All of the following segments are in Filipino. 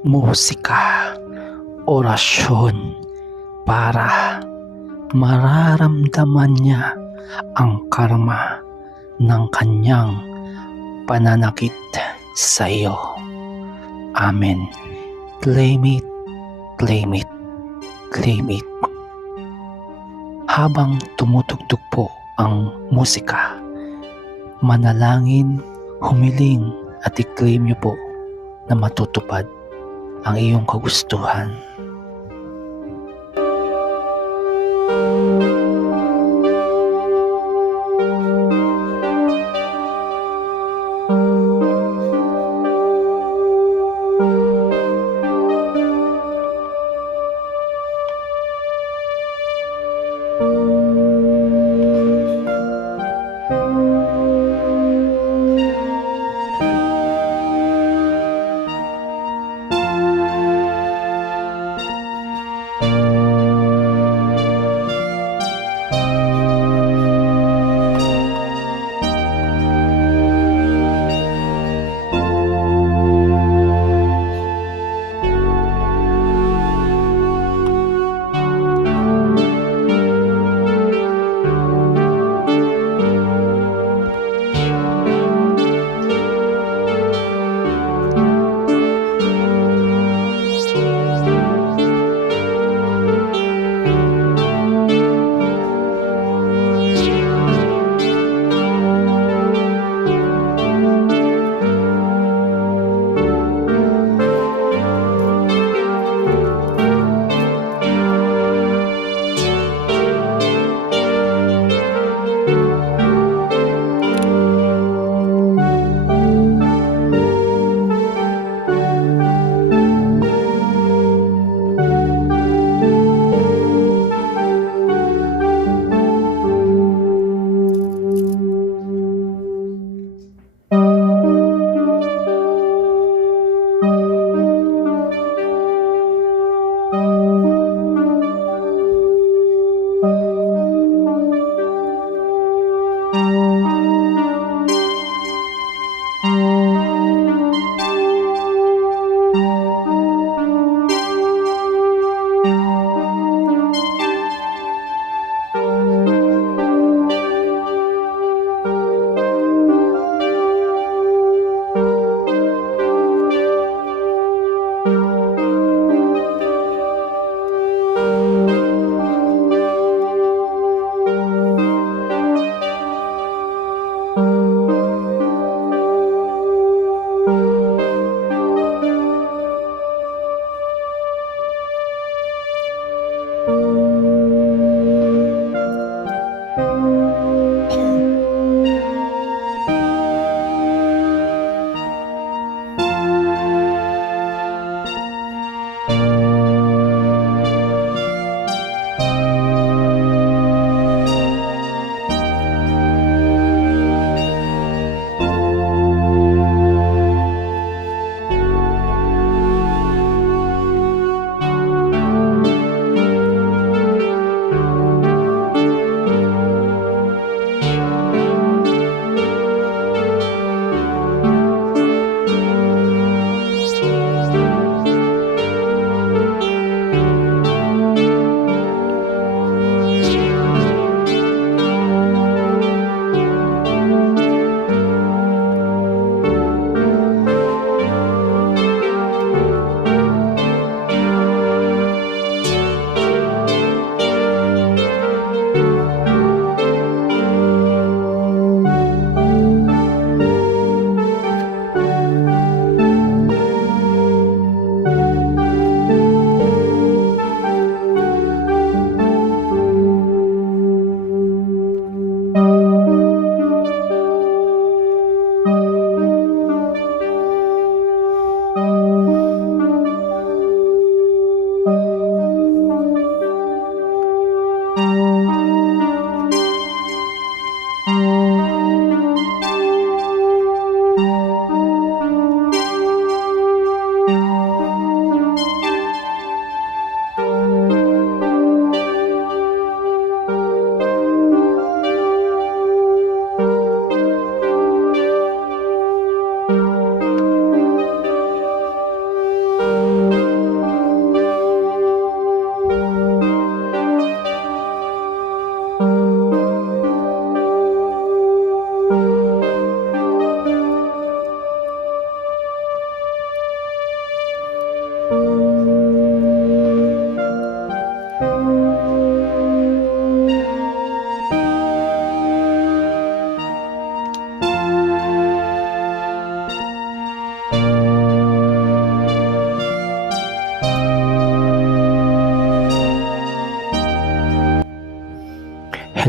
musika, orasyon para mararamdaman niya ang karma ng kanyang pananakit sa iyo. Amen. Claim it, claim it, claim it. Habang tumutugtog po ang musika, manalangin, humiling at i-claim niyo po na matutupad ang iyong kagustuhan.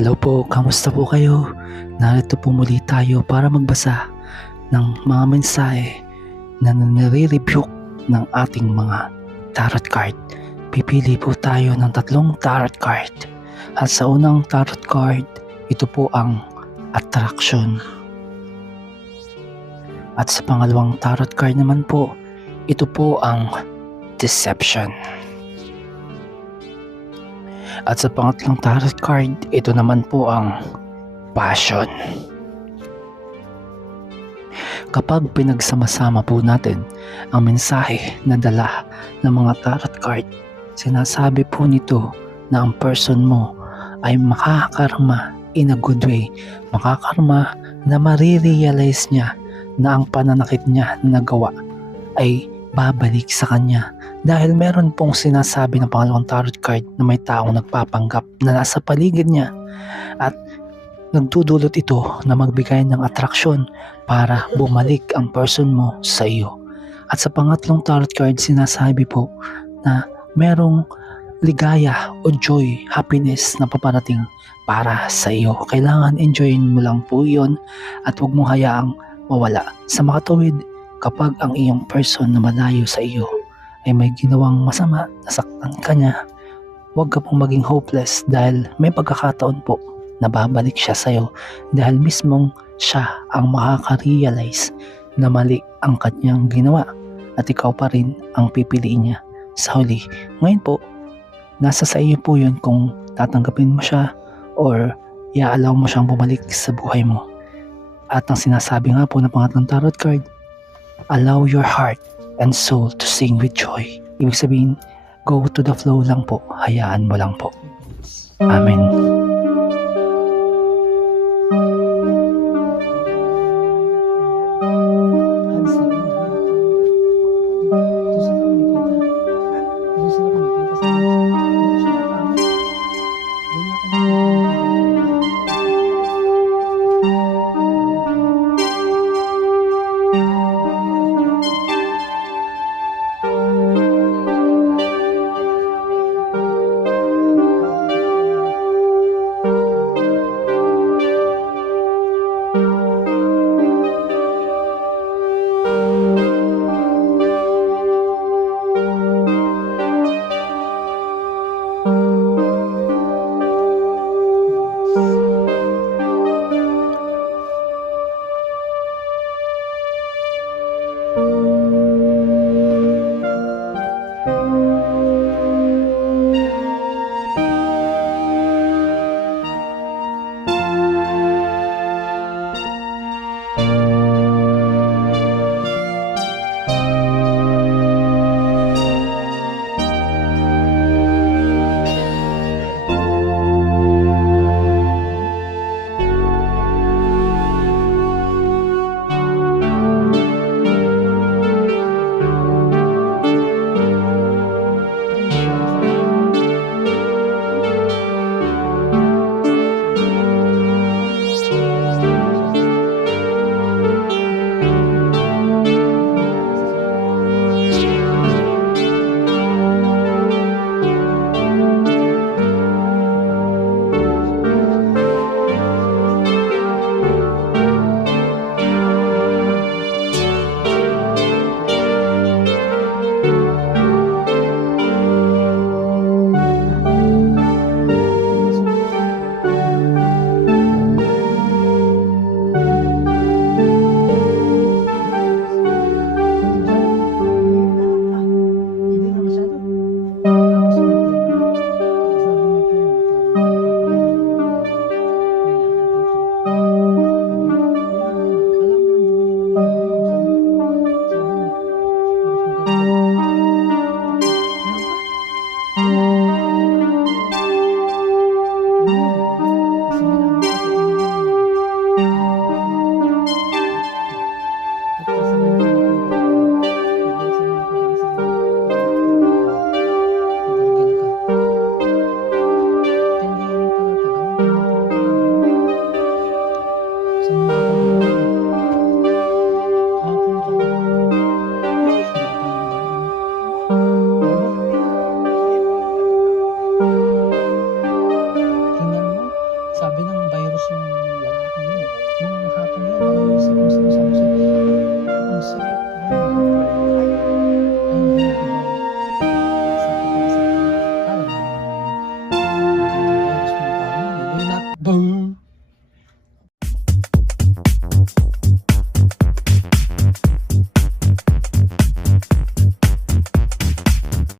Hello po, kamusta po kayo? Narito po muli tayo para magbasa ng mga mensahe na nire-rebuke ng ating mga tarot card. Pipili po tayo ng 3 tarot card. At sa unang tarot card, ito po ang attraction. At sa pangalawang tarot card naman po, ito po ang deception. At sa pangatlong tarot card, ito naman po ang passion. Kapag pinagsama-sama po natin ang mensahe na dala ng mga tarot card, sinasabi po nito na ang person mo ay makakarma in a good way. Makakarma na marirealize niya na ang pananakit niya na nagawa ay babalik sa kanya. Dahil meron pong sinasabi ng pangalawang tarot card na may taong nagpapanggap na nasa paligid niya at nagdudulot ito na magbigay ng atraksyon para bumalik ang person mo sa iyo. At sa pangatlong tarot card, sinasabi po na merong ligaya o joy, happiness na paparating para sa iyo. Kailangan enjoyin mo lang po yun at huwag mong hayaang mawala. Sa makatuwid, kapag ang iyong person na malayo sa iyo ay may ginawang masama, nasaktan ka niya, huwag ka pong maging hopeless dahil may pagkakataon po na babalik siya sa'yo dahil mismong siya ang makaka-realize na mali ang kanyang ginawa at ikaw pa rin ang pipiliin niya sa huli. Ngayon po, nasa sa iyo po yun kung tatanggapin mo siya or i-allow mo siyang bumalik sa buhay mo. At ang sinasabi nga po ng pangatlong tarot card, allow your heart and soul to sing with joy. Ibig sabihin, go to the flow lang po. Hayaan mo lang po. Amen.